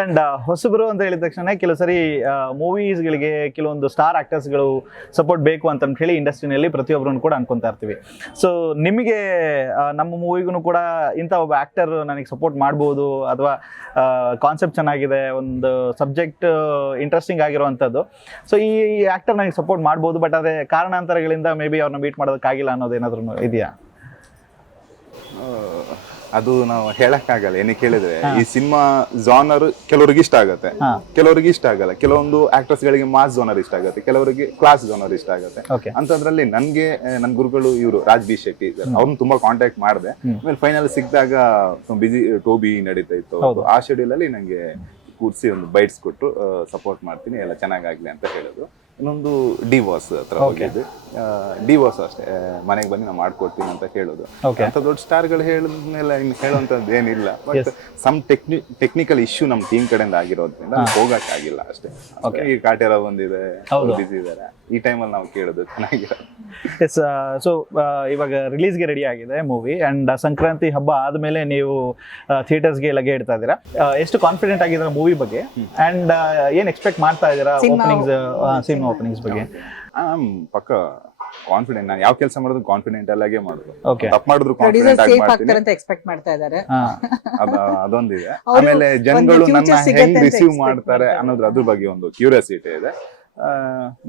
And ಹೊಸಬರು ಅಂತ ಹೇಳಿದ ತಕ್ಷಣ ಕೆಲವು ಸರಿ ಮೂವೀಸ್ಗಳಿಗೆ ಕೆಲವೊಂದು ಸ್ಟಾರ್ ಆಕ್ಟರ್ಸ್ಗಳು ಸಪೋರ್ಟ್ ಬೇಕು ಅಂತ ಹೇಳಿ ಇಂಡಸ್ಟ್ರಿನಲ್ಲಿ ಪ್ರತಿಯೊಬ್ಬರನ್ನು ಕೂಡ ಅನ್ಕೊಂತಾ ಇರ್ತೀವಿ. ಸೊ ನಿಮಗೆ ನಮ್ಮ ಮೂವಿಗೂ ಕೂಡ ಇಂಥ ಒಬ್ಬ ಆಕ್ಟರ್ ನನಗೆ ಸಪೋರ್ಟ್ ಮಾಡ್ಬೋದು ಅಥವಾ ಕಾನ್ಸೆಪ್ಟ್ ಚೆನ್ನಾಗಿದೆ, ಒಂದು ಸಬ್ಜೆಕ್ಟ್ ಇಂಟ್ರೆಸ್ಟಿಂಗ್ ಆಗಿರುವಂಥದ್ದು, ಸೊ ಈ ಆಕ್ಟರ್ ನನಗೆ ಸಪೋರ್ಟ್ ಮಾಡ್ಬೋದು, ಬಟ್ ಅದೇ ಕಾರಣಾಂತರಗಳಿಂದ ಮೇ ಬಿ ಅವ್ರನ್ನ ಮೀಟ್ ಮಾಡೋದಕ್ಕಾಗಿಲ್ಲ ಅನ್ನೋದೇನಾದ್ರೂ ಇದೆಯಾ? ಅದು ನಾವು ಹೇಳಕ್ಕಾಗಲ್ಲ. ಏನಕ್ಕೆ ಹೇಳಿದ್ರೆ ಈ ಸಿನಿಮಾ ಜಾನರ್ ಕೆಲವರಿಗೆ ಇಷ್ಟ ಆಗುತ್ತೆ, ಕೆಲವರಿಗೆ ಇಷ್ಟ ಆಗಲ್ಲ. ಕೆಲವೊಂದು ಆಕ್ಟರ್ಸ್ ಗಳಿಗೆ ಮಾಸ್ ಜಾನರ್ ಇಷ್ಟ ಆಗುತ್ತೆ, ಕೆಲವರಿಗೆ ಕ್ಲಾಸ್ ಜಾನರ್ ಇಷ್ಟ ಆಗುತ್ತೆ. ಅಂತದ್ರಲ್ಲಿ ನನ್ಗೆ ನನ್ನ ಗುರುಗಳು ಇವರು ರಾಜ್ ಬಿ ಶೆಟ್ಟಿ ಇದ್ದಾರೆ, ಅವ್ರನ್ನ ತುಂಬಾ ಕಾಂಟ್ಯಾಕ್ಟ್ ಮಾಡಿದೆ. ಆಮೇಲೆ ಫೈನಲ್ ಸಿಕ್ಕಿದಾಗ ಬಿಸಿ ಟೋಬಿ ನಡೀತಾ ಇತ್ತು, ಆ ಶೆಡ್ಯೂಲ್ ಅಲ್ಲಿ ನಂಗೆ ಕೂರಿಸಿ ಒಂದು ಬೈಟ್ಸ್ ಕೊಟ್ಟು ಸಪೋರ್ಟ್ ಮಾಡ್ತೀನಿ, ಎಲ್ಲ ಚೆನ್ನಾಗಾಗ್ಲಿ ಅಂತ ಹೇಳಿದ್ರು. ಇನ್ನೊಂದು ಡಿವೋರ್ಸ್ ಹತ್ರ ಹೋಗಿದ್ದು, ಡಿವೋರ್ಸ್ ಅಷ್ಟೇ ಮನೆಗೆ ಬಂದು ನಾವು ಮಾಡ್ಕೊಡ್ತೀನಿ ಅಂತ ಹೇಳೋದು. ಅಂತ ದೊಡ್ಡ ಸ್ಟಾರ್ಗಳು ಹೇಳಿದ್ಮೇಲೆ ಇನ್ನು ಹೇಳುವಂಥದ್ದು ಏನಿಲ್ಲ. ಬಟ್ ಸಮ್ ಟೆಕ್ನಿಕಲ್ ಇಶ್ಯೂ ನಮ್ಮ ಟೀಮ್ ಕಡೆಯಿಂದ ಆಗಿರೋದ್ರಿಂದ ಹೋಗಕ್ಕಾಗಿಲ್ಲ ಅಷ್ಟೇ. ಈಗ ಕಾಟೇರ ಬಂದಿದೆ, ಬಿಸಿ ಇದ್ದಾರೆ, ಈ ಟೈಮಲ್ಲಿ ನಾವು ಕೇಳೋದು ಚೆನ್ನಾಗಿರೋದು. ಎಸ್, ಸೊ ಇವಾಗ ರಿಲೀಸ್ಗೆ ರೆಡಿ ಆಗಿದೆ ಮೂವಿ, ಅಂಡ್ ಸಂಕ್ರಾಂತಿ ಹಬ್ಬ ಆದ್ಮೇಲೆ ನೀವು ಥಿಯೇಟರ್ಸ್ಗೆ ಲಗ್ಗೆ ಇಡ್ತಾ ಇದ್ದೀರಾ. ಎಷ್ಟು ಕಾನ್ಫಿಡೆಂಟ್ ಆಗಿದ್ದೀರಾ ಮೂವಿ ಬಗ್ಗೆ, ಅಂಡ್ ಏನ್ ಎಕ್ಸ್ಪೆಕ್ಟ್ ಮಾಡ್ತಾ ಇದ್ದೀರಾ ಓಪನಿಂಗ್ಸ್, ಸಿನಿಮಾ ಓಪನಿಂಗ್ಸ್ ಬಗ್ಗೆ? ಪಕ್ಕ ಕಾನ್ಫಿಡೆಂಟ್. ನಾನು ಯಾವ ಕೆಲಸ ಮಾಡಿದ್ರು ಕಾನ್ಫಿಡೆಂಟ್ ಅಲ್ಲಾಗೆ ಮಾಡೋದು. ತಪ್ಪು ಮಾಡಿದ್ರು ಕಾನ್ಫಿಡೆಂಟ್ ಆಗಿ ಮಾಡ್ತೀನಿ ಅಂತ ಎಕ್ಸ್ಪೆಕ್ಟ್ ಮಾಡ್ತಾ ಇದ್ದಾರೆ. ಅದೊಂದಿದೆ. ಆಮೇಲೆ ಜನಗಳು ನನ್ನ ಹೆಂಗ್ ರಿಸೀವ್ ಮಾಡ್ತಾರೆ ಅನ್ನೋದ್ರ ಅದ್ರ ಬಗ್ಗೆ ಒಂದು ಕ್ಯೂರಿಯಾಸಿಟಿ ಇದೆ.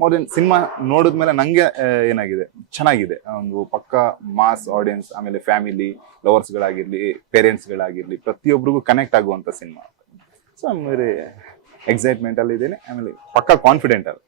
ಮೋರ್ ದೆನ್ ಸಿನಿಮಾ ನೋಡಿದ್ಮೇಲೆ ನಂಗೆ ಏನಾಗಿದೆ, ಚೆನ್ನಾಗಿದೆ. ಒಂದು ಪಕ್ಕ ಮಾಸ್ ಆಡಿಯನ್ಸ್, ಆಮೇಲೆ ಫ್ಯಾಮಿಲಿ ಲವರ್ಸ್ ಗಳಾಗಿರ್ಲಿ, ಪೇರೆಂಟ್ಸ್ ಗಳಾಗಿರ್ಲಿ, ಪ್ರತಿಯೊಬ್ಬರಿಗೂ ಕನೆಕ್ಟ್ ಆಗುವಂತ ಸಿನಿಮಾ. ಸೊ ವೆರಿ ಎಕ್ಸೈಟ್ಮೆಂಟ್ ಅಲ್ಲಿ ಇದ್ದೀನಿ, ಆಮೇಲೆ ಪಕ್ಕ ಕಾನ್ಫಿಡೆಂಟ್ ಅಲ್ಲಿ.